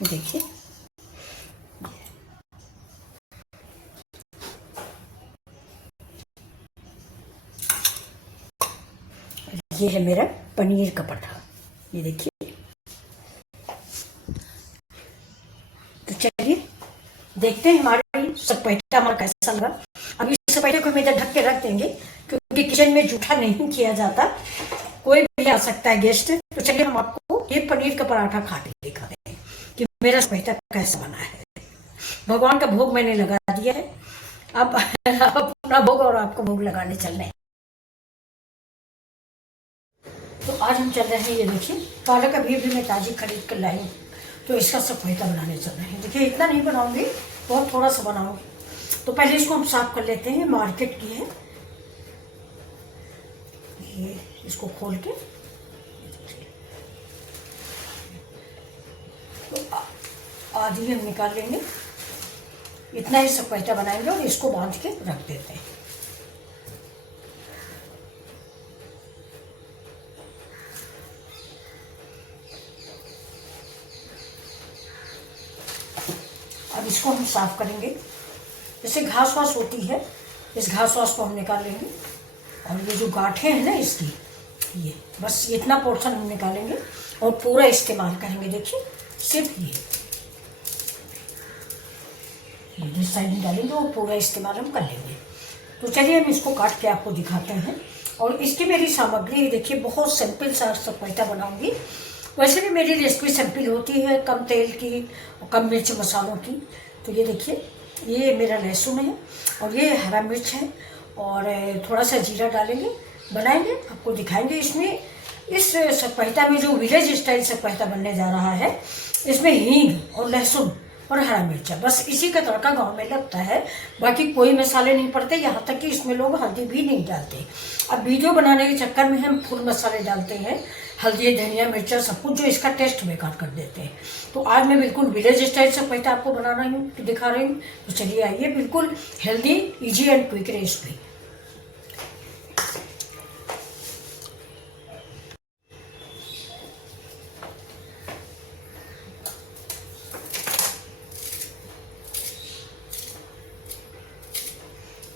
देखिए ये है मेरा पनीर का पराठा, ये देखिए। तो चलिए देखते हैं हमारे सपेटा हमारा कैसा लगा। अब इस सपेटे को हम इधर ढक के रख देंगे क्योंकि किचन में जूठा नहीं किया जाता, कोई भी आ सकता है गेस्ट। तो चलिए हम आपको ये पनीर का पराठा खा के दिखाते हैं कि मेरा सपेटा कैसा बना है। भगवान का भोग मैंने लगा दिया है, अब अपना भोग और आपको भोग लगाने चल रहे हैं। तो आज हम चल रहे हैं, ये देखिए पालक अभी मैं ताज़ी खरीद कर लाई हूँ, तो इसका सपेटा बनाने चल रहे हैं। देखिए इतना नहीं बनाऊंगी, बहुत थोड़ा सा बनाऊंगी। तो पहले इसको हम साफ कर लेते हैं, मार्केट की है ये। इसको खोल के तो आधी हम निकाल लेंगे, इतना ही सपेटा बनाएंगे और इसको बांध के रख देते हैं। अब इसको हम साफ करेंगे, जैसे घास वास होती है इस घास वास को हम निकाल लेंगे। और ये जो गांठें हैं ना इसकी, ये बस इतना पोर्शन हम निकालेंगे और पूरा इस्तेमाल करेंगे। देखिए सिर्फ ये साइड डालेंगे और पूरा इस्तेमाल हम कर लेंगे। तो चलिए हम इसको काट के आपको दिखाते हैं। और इसकी मेरी सामग्री देखिए, बहुत सिंपल सा सपेटा बनाऊंगी। वैसे भी मेरी रेसिपी सिंपल होती है, कम तेल की और कम मिर्च मसालों की। तो ये देखिए ये मेरा लहसुन है और ये हरा मिर्च है और थोड़ा सा जीरा डालेंगे, बनाएंगे, आपको दिखाएंगे। इसमें इस सपेटा में जो विलेज स्टाइल सपेटा बनने जा रहा है, इसमें हींग और लहसुन और हरा मिर्चा, बस इसी का तड़का गांव में लगता है। बाकी कोई मसाले नहीं पड़ते, यहाँ तक कि इसमें लोग हल्दी भी नहीं डालते। अब वीडियो बनाने के चक्कर में हम फुल मसाले डालते हैं, हल्दी धनिया मिर्चा सब कुछ, जो इसका टेस्ट बेकार कर देते हैं। तो आज मैं बिल्कुल विलेज स्टाइल सपेटा आपको बना रही हूँ, दिखा रही हूँ। तो चलिए आइए, बिल्कुल healthy easy and quick recipe.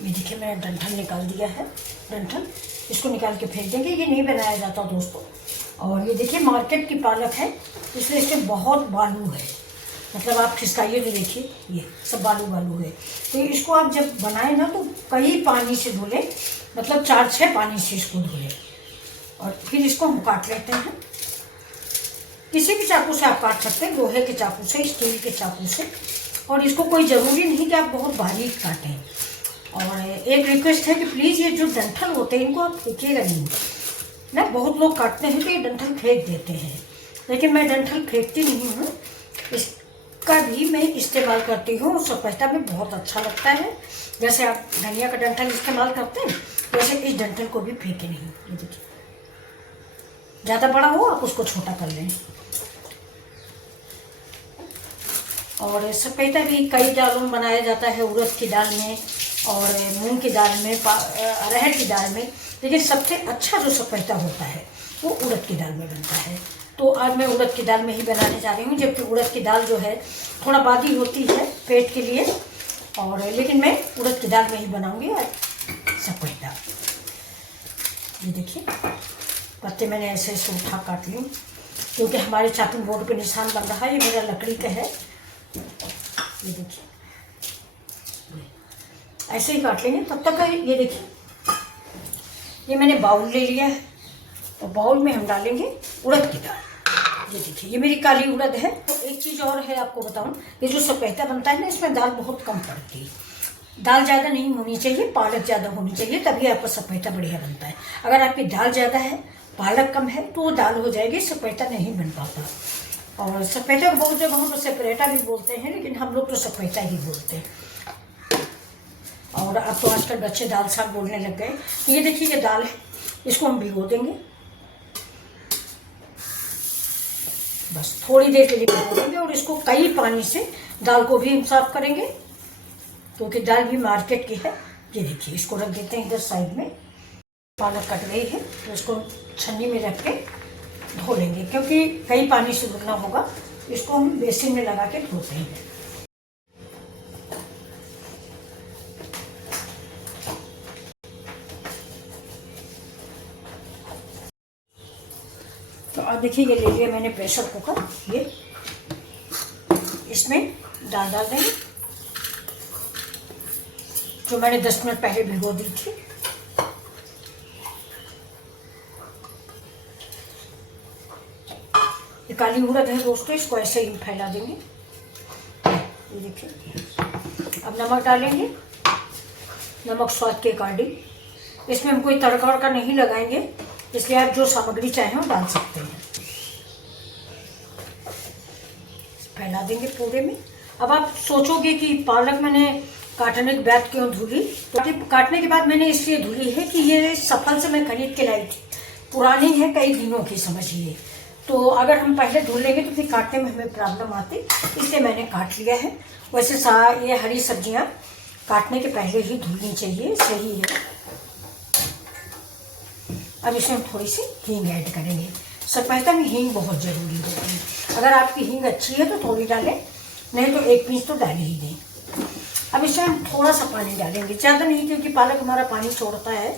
ये देखिए मैंने डंठल निकाल दिया है, डंठल इसको निकाल के फेंक देंगे, ये नहीं बनाया जाता दोस्तों। और ये देखिए मार्केट की पालक है, इसलिए इसमें बहुत बालू है, मतलब आप खिसकाइए तो देखिए ये सब बालू बालू है। तो इसको आप जब बनाए ना तो कई पानी से धुले, मतलब 4-6 पानी से इसको धुले। और फिर इसको हम काट लेते हैं, किसी भी चाकू से आप काट सकते हैं, लोहे के चाकू से, स्टील के चाकू से। और इसको कोई ज़रूरी नहीं कि आप बहुत बारीक काटें। और एक रिक्वेस्ट है कि प्लीज़ ये जो डंठल होते हैं इनको आप फेंकिएगा नहीं ना। बहुत लोग काटते हैं तो ये डंठल फेंक देते हैं, लेकिन मैं डंठल फेंकती नहीं हूँ, इसका भी मैं इस्तेमाल करती हूँ। सपेटा में बहुत अच्छा लगता है। जैसे आप धनिया का डंठल इस्तेमाल करते हैं, वैसे इस डंठल को भी फेंके नहीं। ये देखिए ज़्यादा बड़ा हो आप उसको छोटा कर लें। और सपेटा भी कई दालों में बनाया जाता है, उड़द की दाल में और मूंग की दाल में, अरहर की दाल में, लेकिन सबसे अच्छा जो सपेटा होता है वो उड़द की दाल में बनता है। तो आज मैं उड़द की दाल में ही बनाने जा रही हूँ, जबकि उड़द की दाल जो है थोड़ा बादी होती है पेट के लिए, और लेकिन मैं उड़द की दाल में ही बनाऊँगी आज सपेटा। ये देखिए पत्ते मैंने ऐसे ऐसे उठा काट लूँ, क्योंकि हमारे चॉपिंग बोर्ड पे निशान बन रहा है, ये मेरा लकड़ी का है। ये देखिए ऐसे ही काट लेंगे तब तक। ये देखिए ये मैंने बाउल ले लिया है और बाउल में हम डालेंगे उड़द की दाल। ये देखिए ये मेरी काली उड़द है। तो एक चीज़ और है आपको बताऊं, ये जो सपेटा बनता है ना, इसमें दाल बहुत कम पड़ती है। दाल ज़्यादा नहीं होनी चाहिए, पालक ज़्यादा होनी चाहिए, तभी आपका सपेटा बढ़िया बनता है। अगर आपकी दाल ज़्यादा है पालक कम है तो वो दाल हो जाएगी, सपेटा नहीं बन पाता। और सपेटा को बहुत जगहों पर सेपरेटा भी बोलते हैं, लेकिन हम लोग तो सपेटा ही बोलते हैं। और अब तो आजकल बच्चे दाल साग बोलने लग गए। ये देखिए ये दाल है, इसको हम भिगो देंगे, बस थोड़ी देर के लिए भिगो देंगे। और इसको कई पानी से दाल को भी हम साफ करेंगे, क्योंकि दाल भी मार्केट की है। ये देखिए इसको रख देते हैं इधर साइड में। पालक कट गई है तो इसको छन्नी में रख के धो लेंगे, क्योंकि कई पानी से धुलना होगा, इसको हम बेसिन में लगा के धोते हैं। तो अब देखिए ये ले लिया मैंने प्रेशर कुकर, ये इसमें डाल देंगे जो मैंने 10 मिनट पहले भिगो दी थी। ये काली उड़द है दोस्तों, इसको ऐसे ही फैला देंगे। ये देखिए, अब नमक डालेंगे, नमक स्वाद के अकॉर्डिंग। इसमें हम कोई तड़का वड़का नहीं लगाएंगे, इसलिए आप जो सामग्री चाहें वो डाल सकते हैं। फैला देंगे पूरे में। अब आप सोचोगे कि पालक मैंने काटने के बाद क्यों धुली, तो काटने के बाद मैंने इसलिए धुली है कि ये सफल से मैं खरीद के लाई थी, पुरानी है, कई दिनों की समझिए। तो अगर हम पहले धुल लेंगे तो फिर काटने में हमें प्रॉब्लम आती, इसलिए मैंने काट लिया है। वैसे ये हरी सब्जियां काटने के पहले ही धुलनी चाहिए, सही है। अब इसमें हम थोड़ी सी हींग ऐड करेंगे। सफेदा में हींग बहुत ज़रूरी होती है। अगर आपकी हींग अच्छी है तो थोड़ी डालें, नहीं तो एक पीस तो डाल ही दें। अब इसमें हम थोड़ा सा पानी डालेंगे, ज़्यादा नहीं, क्योंकि पालक हमारा पानी छोड़ता है।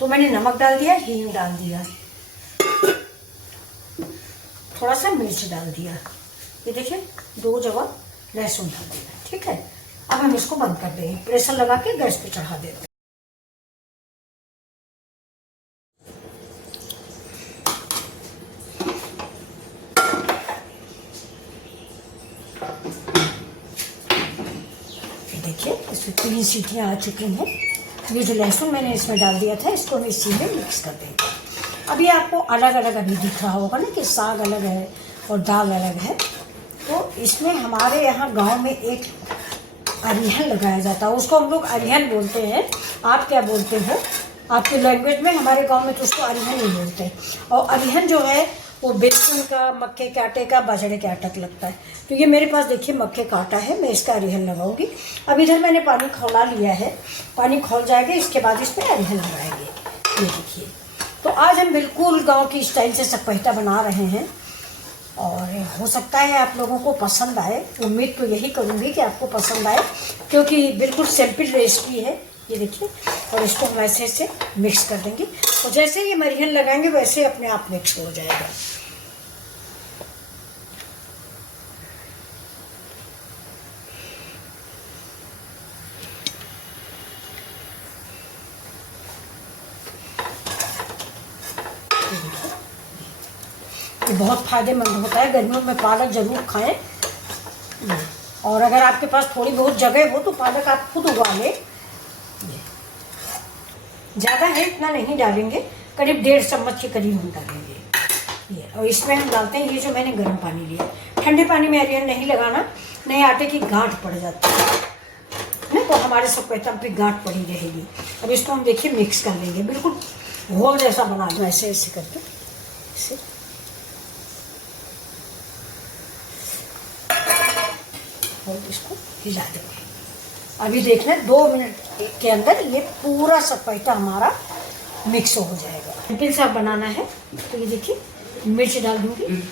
तो मैंने नमक डाल दिया, हींग डाल दिया, थोड़ा सा मिर्च डाल दिया, ये देखिए 2 जवा लहसुन डाल दिया। ठीक है, अब हम इसको बंद कर देंगे, प्रेशर लगा के गैस पे चढ़ा देते हैं। देखिए इसमें 3 सीटियाँ आ चुकी हैं। ये जो लहसुन मैंने इसमें डाल दिया था, इसको हम इसी में मिक्स कर देंगे। अभी आपको अलग अलग अभी दिख रहा होगा ना कि साग अलग है और दाल अलग है। तो इसमें हमारे यहाँ गांव में एक अरिहन लगाया जाता है, उसको हम लोग अरिहन बोलते हैं। आप क्या बोलते हो आपके लैंग्वेज में? हमारे गांव में तो उसको अरिहन ही बोलते हैं। और अरिहन जो है वो बेसन का, मक्के के आटे का, बाजरे के आटे का लगता है। तो ये मेरे पास देखिए मक्के का आटा है, मैं इसका अरिहन लगाऊंगी। अब इधर मैंने पानी खौला लिया है, पानी खौल जाएगा, इसके बाद इसमें अरिहन लगाएंगे। ये देखिए, तो आज हम बिल्कुल गांव की स्टाइल से सकपैठा बना रहे हैं और हो सकता है आप लोगों को पसंद आए। उम्मीद तो यही करूँगी कि आपको पसंद आए, क्योंकि बिल्कुल सिंपल रेसिपी है। ये देखिए, और इसको हम ऐसे से मिक्स कर देंगे और जैसे ये अरिहन लगाएंगे वैसे अपने आप मिक्स हो जाएगा। ये बहुत फायदेमंद होता है, गर्मियों में पालक जरूर खाएं। और अगर आपके पास थोड़ी बहुत जगह हो तो पालक आप खुद उगा लें। ज़्यादा है इतना नहीं डालेंगे, करीब 1.5 चम्मच के करीब हम डालेंगे ये। और इसमें हम डालते हैं ये जो मैंने गर्म पानी लिया। ठंडे पानी में अरिहन नहीं लगाना, नहीं आटे की गांठ पड़ जाती है ना, तो हमारे सकपैठा पे गांठ पड़ी रहेगी। अब इसको हम देखिए मिक्स कर लेंगे, बिल्कुल घोल जैसा बना दो, ऐसे ऐसे करके ऐसे। और इसको हिला देंगे। अभी देखना 2 मिनट के अंदर ये पूरा सकपैठा हमारा मिक्स हो जाएगा। सिंपल सा बनाना है, तो ये देखिए मिर्च डाल दूंगी,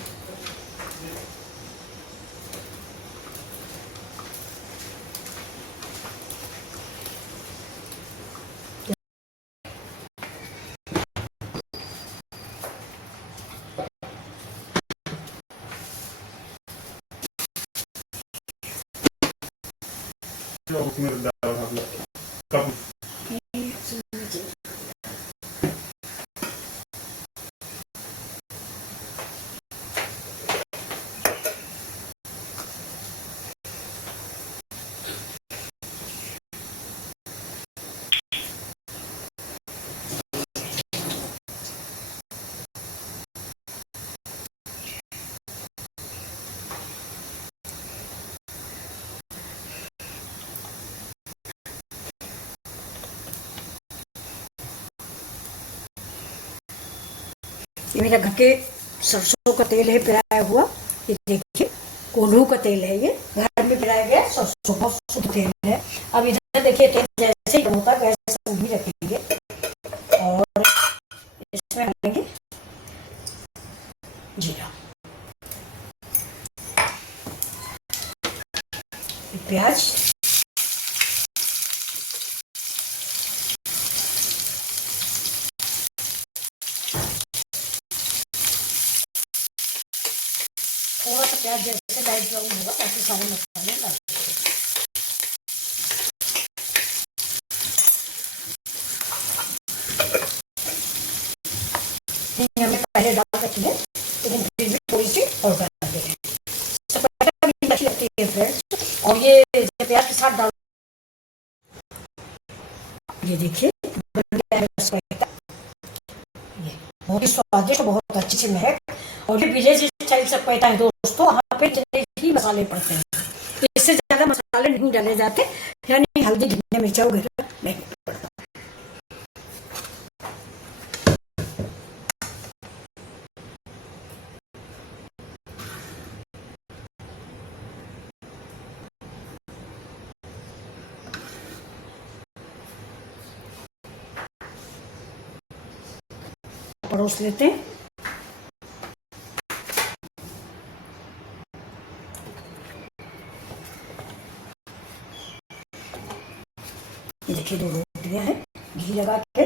ये मेरा घर के सरसों का तेल है पिराया हुआ। ये देखिए कोल्हू का तेल है, ये घर में पिराया गया सरसों का शुद्ध तेल है। अब इधर देखिए तेल जैसे ही होता है गैस भी रखेंगे और इसमें डालेंगे जीरा। प्याज, थोड़ा सा प्याज जैसे लाइट ब्राउन होगा ताकि सारे मसाले डाल हमें पहले डाल सकते हैं, लेकिन फिर भी थोड़ी सी और डाल देते हैं। सपेटा भी अच्छी लगती है फ्रेंड्स। और ये प्याज के साथ डाल, ये देखिए बन गया है सपेटा। ये बहुत ही स्वादिष्ट, बहुत अच्छी सी महक। और ये विलेज स्टाइल सपेटा है दोस्तों, वहाँ पे जितने ही मसाले पड़ते हैं, इससे ज्यादा मसाले नहीं डाले जाते, यानी हल्दी, धनिया, मिर्चा वगैरह नहीं पड़ता। परोस लेते हैं। ये देखिए 2 रोटियां हैं घी लगा के।